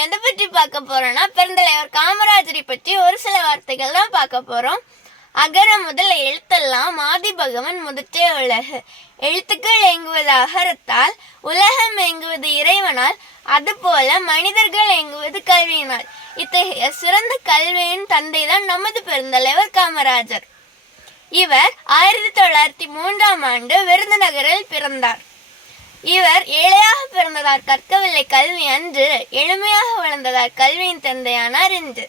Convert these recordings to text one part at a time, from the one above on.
நம்ம எதை பற்றி பார்க்க போறோம்னா பெருந்தலைவர் காமராஜரை பற்றி ஒரு சில வார்த்தைகள் தான் பார்க்க போறோம். அகர முதல் எழுத்தெல்லாம் ஆதி பகவன் முதற்றே உலகு. எழுத்துக்கள் ஏங்குவது அகரத்தால், உலகம் ஏங்குவது இறைவனால், அதுபோல மனிதர்கள் ஏங்குவது கல்வியினால். இத்தகைய சிறந்த கல்வியின் தந்தை தான் நமது பெருந்தலைவர் காமராஜர். இவர் 1903 விருதுநகரில் பிறந்தார். இவர் ஏழையாக பிறந்ததால் கற்கவில்லை கல்வி அன்று, எளிமையாக வளர்ந்ததால் கல்வியின் தந்தையானார் என்று.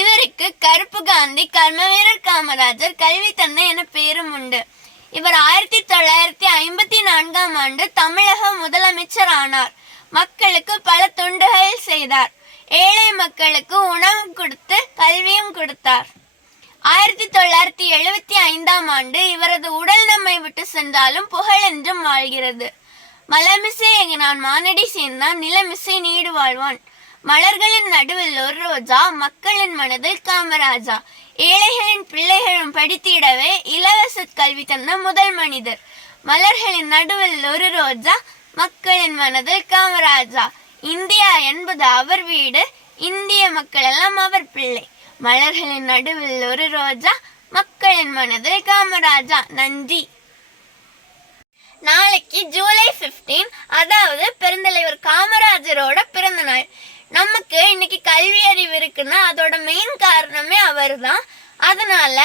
இவருக்கு கருப்பு காந்தி, கர்மவீரர் காமராஜர், கல்வி தந்தை என பெயரும் உண்டு. இவர் 1954 தமிழக முதலமைச்சர் ஆனார். மக்களுக்கு பல தொண்டுகள் செய்தார். ஏழை மக்களுக்கு உணவு கொடுத்து கல்வியும் கொடுத்தார். 1975 இவரது உடல் நம்மை விட்டு சென்றாலும் புகழென்றும் வாழ்கிறது. மலமிசை எங்கினான் மானடி சேர்ந்தான், நிலமிசை நீடு வாழ்வான். மலர்களின் நடுவில் ஒரு ரோஜா, மக்களின் மனதில் காமராஜா. ஏழைகளின் பிள்ளைகளும் படித்திடவே இலவச கல்வி தந்த முதல் மனிதர். மலர்களின் நடுவில் ஒரு ரோஜா, மக்களின் மனதில் காமராஜா. இந்தியா என்பது அவர் வீடு, இந்திய மக்கள் எல்லாம் அவர் பிள்ளை. மலர்களின் நடுவில் ஒரு ரோஜா, மக்களின் மனதில் காமராஜா. நன்றி. நாளைக்கு ஜூலை 15, அதாவது பெருந்தலைவர் காமராஜரோட பிறந்த நாள். நமக்கு இன்னைக்கு கல்வி அறிவு இருக்குன்னா அதோட மெயின் காரணமே அவர் தான். அதனால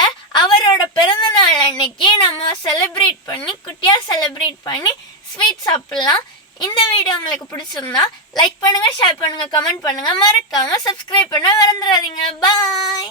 அவரோட பிறந்த நாள் அன்னைக்கு நம்ம செலிப்ரேட் பண்ணி, குட்டியா செலிப்ரேட் பண்ணி ஸ்வீட் சாப்பிடலாம். இந்த வீடியோ உங்களுக்கு பிடிச்சிருந்தா லைக் பண்ணுங்க, ஷேர் பண்ணுங்க, கமெண்ட் பண்ணுங்க, மறக்காம சப்ஸ்கிரைப் பண்ண மறந்துடாதீங்க. பாய்.